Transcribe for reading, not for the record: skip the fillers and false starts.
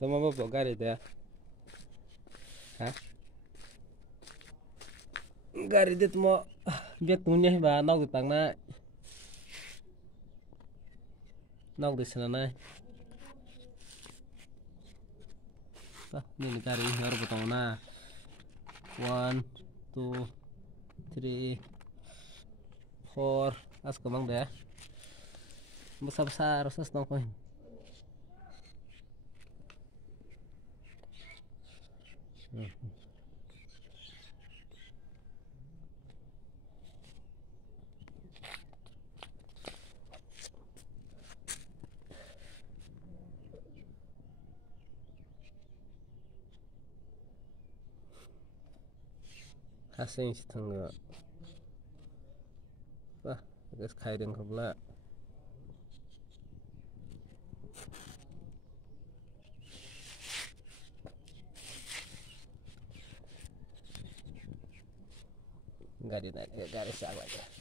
Toma bapak garis ya. Hah? Garis itu mau biar punya ba nok di tang na nok di sana na. Ini garis harus potong na. 1, 2, 3, 4. As kemang deh. Besar-besar terus nok poin. Hasil setengah. Wah, guys kaideng kebela. Garis garis aja.